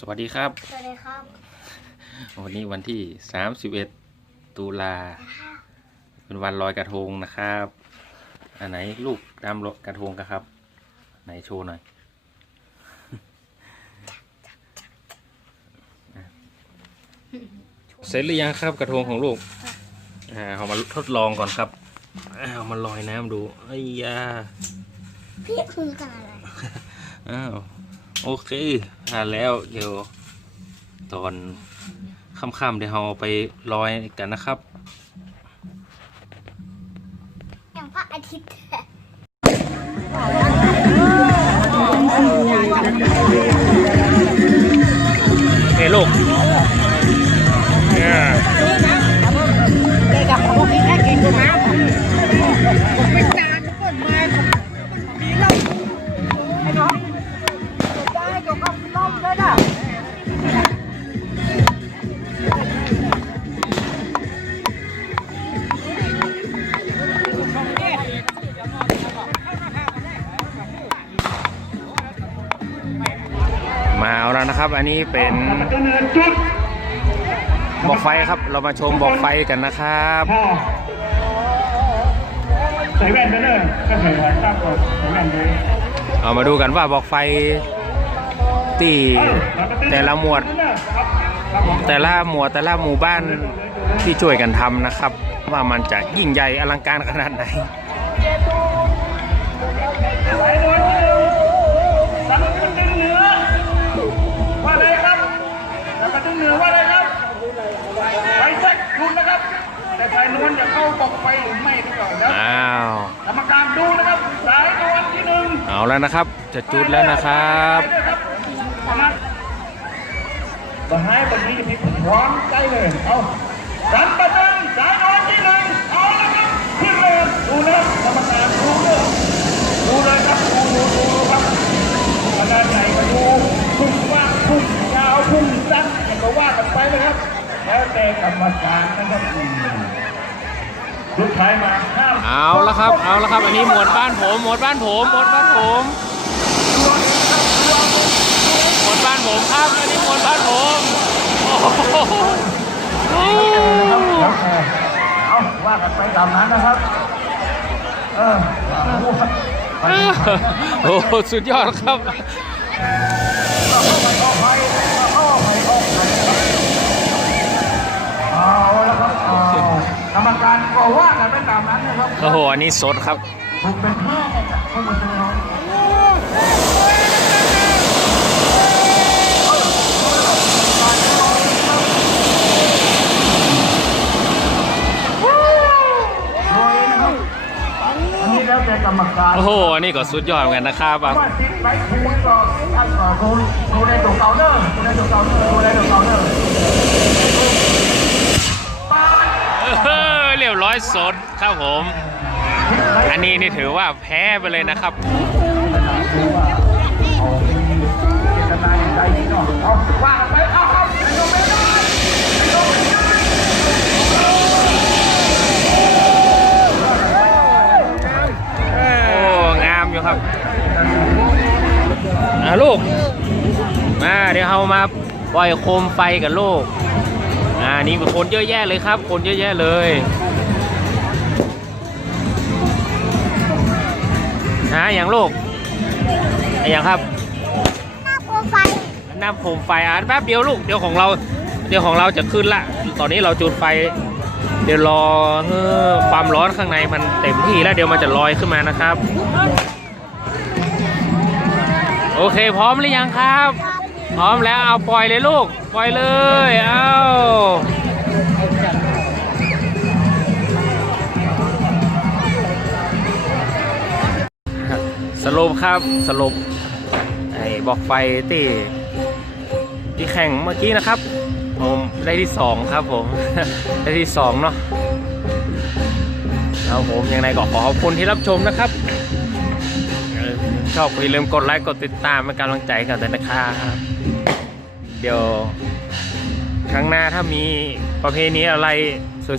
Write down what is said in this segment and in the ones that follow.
สวัสดีครับ สวัสดีครับ วันนี้วันที่ 31 ตุลา เป็นวันลอยกระทงนะครับ อันไหนลูกตามลอยกระทงกันครับ ไหนโชว์หน่อย เสร็จหรือยังครับกระทงของลูก อ่าเอามาทดลองก่อนครับเอามาลอยน้ำดูไอ้ยาพี่คือกันอะไร อ้าว โอเคผ่าแล้วเดี๋ยวตอนค่ำๆเดี๋ยวเราไปลอยกันนะครับ อย่างพระอาทิตย์เฮ้ลูกเนี่ยได้กับพวกนี้แค่กินกูนะ แล้วนะครับ อันนี้เป็นบอกไฟครับ เรามาชมบอกไฟกันนะครับใส่แว่นไปเลยก็ใส่แว่นตั้งก่อนใส่แว่นเลยเอามาดูกันว่าบอกไฟที่แต่ละหมวด แต่ละหมวดแต่ละหมู่บ้านที่ช่วยกันทำนะครับ ว่ามันจะยิ่งใหญ่อลังการขนาดไหน อไม่ก็แล้วอ้าวกรรมการดูนะครับสายนวที่หนึ่งเอาแล้วนะครับ จะจุดแล้วนะครับไปด้วยครับนะบหายบนนี้จะมีพร้อมใจเลย เอาสันกระตึงสายนวลที่หนึ่งเอาและครับขึ้นเลยดูนะครับกรรมการดูเลยดูเลยครับดูดูดูดูครับขนาดใหญ่มาดูพุ่งกว้างพุ่งยาวพุ่งสั้นอย่างก็ว่ากันไปนะครับ แล้วแต่กรรมการนะครับ อืมสุดท้ายมาห้ามเอาแล้วครับ เอาแล้วครับ อันนี้หมวดบ้านผม หมวดบ้านผม หมวดบ้านผม หมวดบ้านผมครับ อันนี้หมวดบ้านผมโอ้โหโอ้โหแล้วแต่เอาว่ากันไปตามนั้นนะครับ เออไปโอ้โหสุดยอดครับ โอ้โห อันนี้สดครับผมเป็นแม่ให้มันเป็นน้องโดยนะครับอันนี้แล้วแต่กรรมการโอ้โห อันนี้ก็สุดยอดเหมือนกันนะครับอะ สดครับผม อันนี้นี่ถือว่าแพ้ไปเลยนะครับโอ้งามอยู่ครับอะลูก มาเดี๋ยวเรามาปล่อยโคมไฟกับลูกอ่านี่คนเยอะแยะเลยครับ คนเยอะแยะเลย ฮะอย่างลูกอย่างครับน้าโปรไฟน้ำโคมไฟอะแป๊บเดียวลูกเดี๋ยวของเรา เดี๋ยวของเราจะขึ้นละตอนนี้เราจุดไฟ เดี๋ยวรอเออความร้อนข้างในมันเต็มที่แล้วเดี๋ยวมันจะลอยขึ้นมานะครับ โอเคพร้อมหรือยังครับ พร้อมแล้วเอาปล่อยเลยลูก ปล่อยเลยเอาส รุปครับสรุปไอ้บอกไฟที่ที่แข่งเมื่อกี้นะครับ ผมได้ที่สองครับผม ได้ที่สองเนาะแล้วผมยังไงก็ขอขอบคุณที่รับชมนะครับชอบอย่าลืมกดไลค์กดติดตามเป็นกำลังใจกันด้วยนะครับเดี๋ยวครั้งหน้าถ้ามีประเพณีอะไร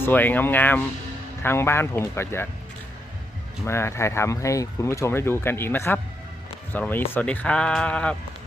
สวยๆงามๆทางบ้านผมก็จะ มาถ่ายทำให้คุณผู้ชมได้ดูกันอีกนะครับสำหรับวันนี้สวัสดีครับ